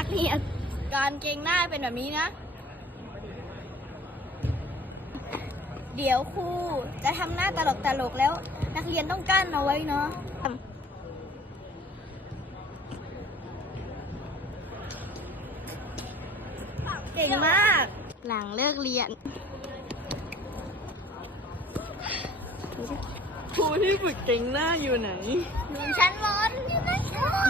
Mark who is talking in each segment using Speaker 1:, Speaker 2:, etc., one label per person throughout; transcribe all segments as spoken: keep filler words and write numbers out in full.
Speaker 1: กเรียนการเกงหน้าเป็นแบบนี้นะเดี๋ยวครูจะทำหน้าตลกตลกแล้วนักเรียนต้องกั้นเอาไว้เนาะเก่งมากหลังเลิกเรียน
Speaker 2: ครูที่ฝึกเก่งหน้าอยู่ไหน
Speaker 1: อยู่ชั้นบนอยู่ในชั้น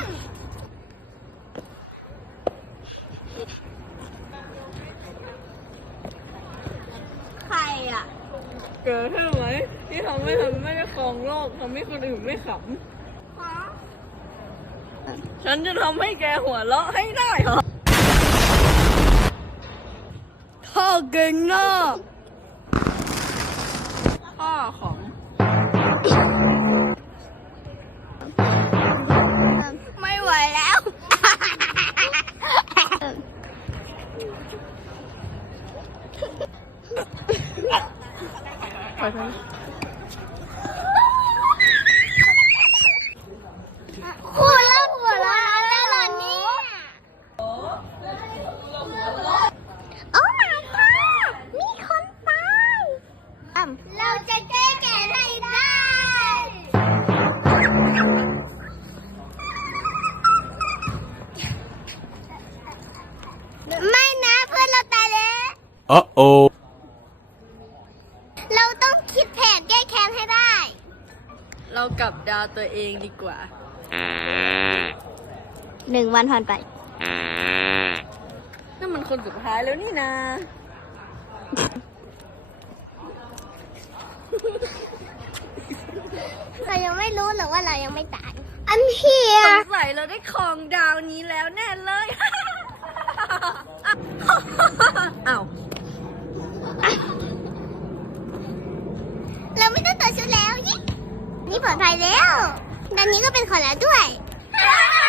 Speaker 1: ใครอ่ะ
Speaker 2: เกิดขึ้นไหมที่ทำให้ทำไม่ได้ครองโลกทำให้คนอื่นไม่ขำฉันจะทำให้แกหัวเราะให้ได้เหรอ
Speaker 1: พ่อเก่งหน้า
Speaker 2: พ่อของ
Speaker 1: ไม่ไหวแล้ว
Speaker 2: ขอโทษ
Speaker 1: ครูเริ่มหัวเราะแล้วเหรอเนี่ยโอ้ my god มีคนตายเราจะแก้แค้นให้ได้ไม่นะเพื่อนเราตายแล้ว
Speaker 3: Uh-oh
Speaker 1: เราต้องคิดแผนแก้แค้นให้ได้
Speaker 2: เรากลับดาวตัวเองดีกว่า
Speaker 1: หนึ่งวันผ่านไป
Speaker 2: นั่นมันคนสุดท้ายแล้วนี่นา
Speaker 1: เรายังไม่รู้หรอกว่าเรายังไม่ตาย I'm here
Speaker 2: สงสัยเราได้ครองดาวนี้แล้วแน่เลยอ้าว
Speaker 1: เราไม่ต้องต่อชุดแล้วยิ่นี่ปลอดภัยแล้วด้านนี้ก็เป็นของแล้วด้วย